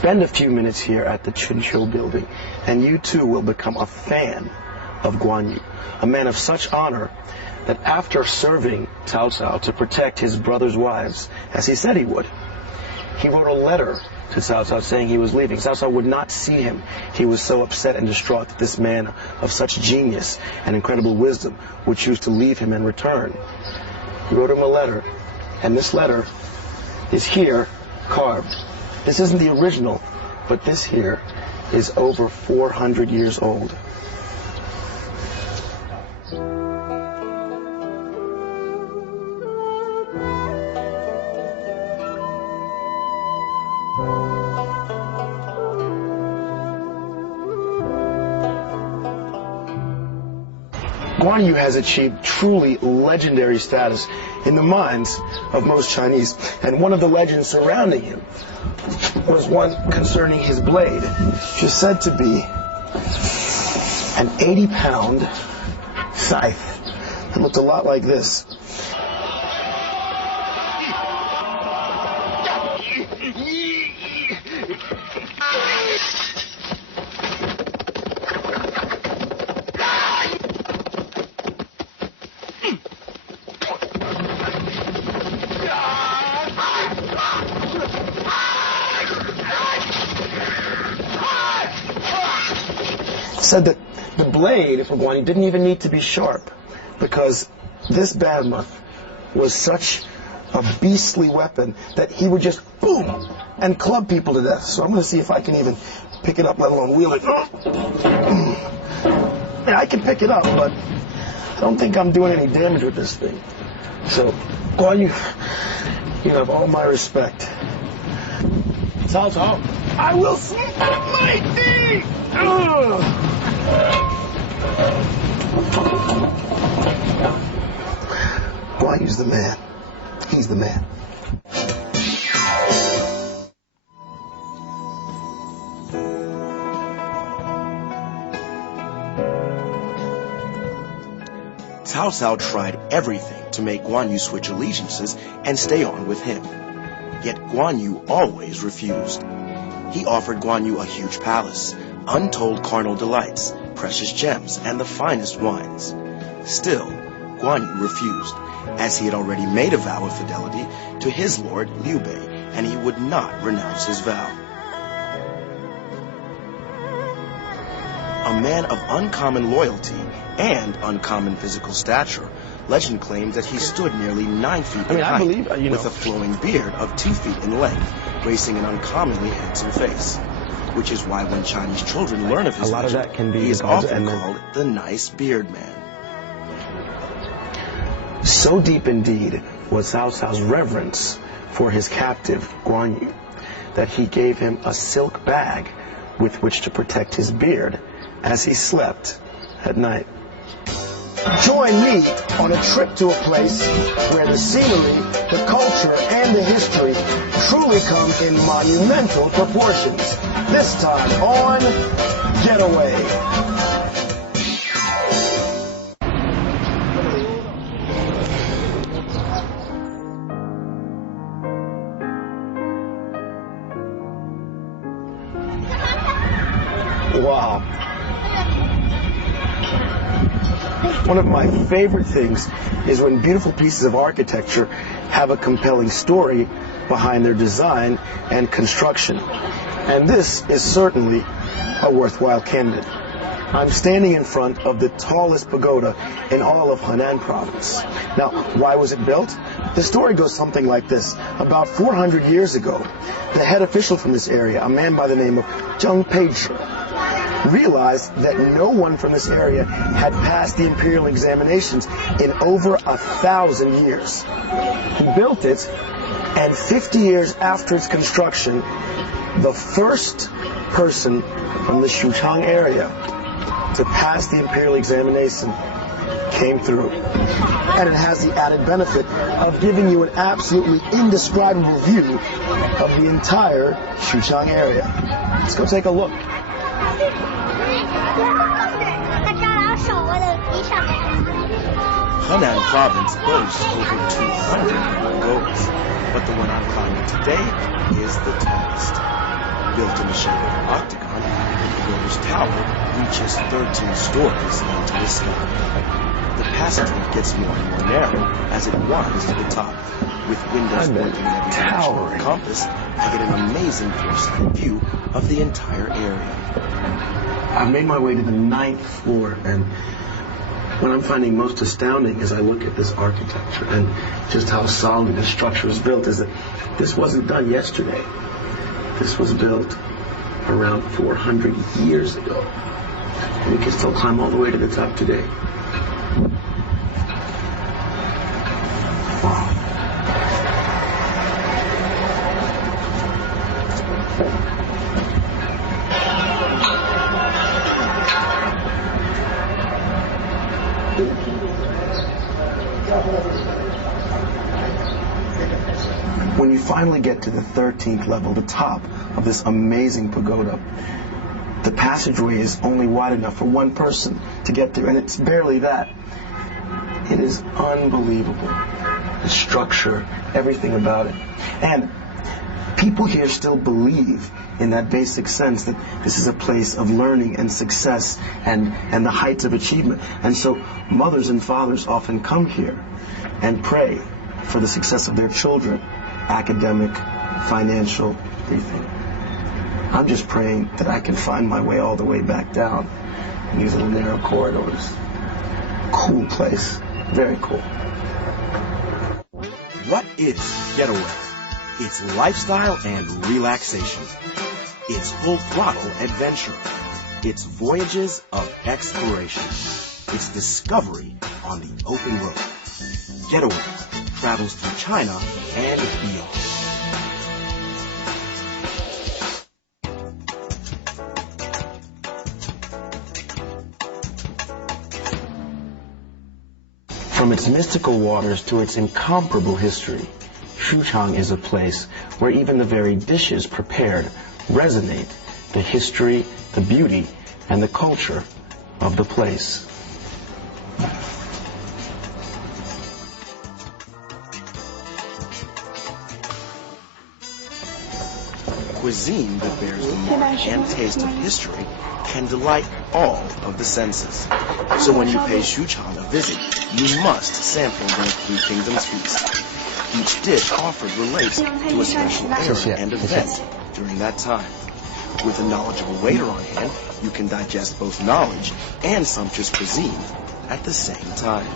Spend a few minutes here at the Chunqiu building, and you too will become a fan of Guan Yu, a man of such honor that after serving Cao Cao to protect his brother's wives, as he said he would, he wrote a letter to Cao Cao saying he was leaving. Cao Cao would not see him. He was so upset and distraught that this man of such genius and incredible wisdom would choose to leave him and return. He wrote him a letter, and this letter is here carved. This isn't the original, but this here is over 400 years old. Guan Yu has achieved truly legendary status in the minds of most Chinese, and one of the legends surrounding him was one concerning his blade, which is said to be an 80-pound scythe that looked a lot like this. Said that the blade for Guan Yu didn't even need to be sharp, because this behemoth was such a beastly weapon that he would just boom and club people to death. So I'm going to see if I can even pick it up, let alone wield it. Yeah, I can pick it up, but I don't think I'm doing any damage with this thing. So Guan Yu, you have all my respect. Cao Cao, I will smite thee! Guan Yu's the man. He's the man. Cao Cao tried everything to make Guan Yu switch allegiances and stay on with him. Yet Guan Yu always refused. He offered Guan Yu a huge palace, untold carnal delights, precious gems, and the finest wines. Still, Guan Yu refused, as he had already made a vow of fidelity to his lord Liu Bei, and he would not renounce his vow. A man of uncommon loyalty and uncommon physical stature, legend claims that he stood nearly 9 feet in height, with a flowing beard of 2 feet in length, gracing an uncommonly handsome face. Which is why when Chinese children learn of his legend, he is often called the Nice Beard Man. So deep indeed was Cao Cao's reverence for his captive, Guan Yu, that he gave him a silk bag with which to protect his beard as he slept at night. Join me on a trip to a place where the scenery, the culture, and the history truly come in monumental proportions. This time on Getaway. Wow. One of my favorite things is when beautiful pieces of architecture have a compelling story behind their design and construction. And this is certainly a worthwhile candidate. I'm standing in front of the tallest pagoda in all of Henan province. Now, why was it built? The story goes something like this. About 400 years ago, the head official from this area, a man by the name of Zheng Peizhi, realized that no one from this area had passed the imperial examinations in over 1,000 years. He built it, and 50 years after its construction, the first person from the Xuchang area to pass the imperial examination came through. And it has the added benefit of giving you an absolutely indescribable view of the entire Xuchang area. Let's go take a look. Henan province boasts over 200 pagodas, but the one I'm climbing today is the tallest. Built in the shape of an octagon, the pagoda's tower reaches 13 stories into the sky. The passageway gets more and more narrow as it winds to the top. With windows pointing in every direction of the compass, I get an amazing four-sided view of the entire area. I've made my way to the 9th floor, and what I'm finding most astounding as I look at this architecture and just how solid this structure is built is that this wasn't done yesterday. This was built around 400 years ago. And we can still climb all the way to the top today. Wow. When you finally get to the 13th level, the top of this amazing pagoda, the passageway is only wide enough for one person to get through, and it's barely that. It is unbelievable. The structure, everything about it. And people here still believe in that basic sense that this is a place of learning and success and the heights of achievement. And so mothers and fathers often come here and pray for the success of their children, academic, financial, everything. I'm just praying that I can find my way all the way back down in these little narrow corridors. Cool place. Very cool. What is Getaway? It's lifestyle and relaxation. It's full throttle adventure. It's voyages of exploration. It's discovery on the open road. Getaway travels through China and beyond. From its mystical waters to its incomparable history, Xuchang is a place where even the very dishes prepared resonate the history, the beauty, and the culture of the place. Cuisine that bears the mark and taste of history can delight all of the senses. So when you pay Xuchang a visit, you must sample their Three Kingdoms feast. Each dish offered relates to a special era and event during that time. With a knowledgeable waiter on hand, you can digest both knowledge and sumptuous cuisine at the same time.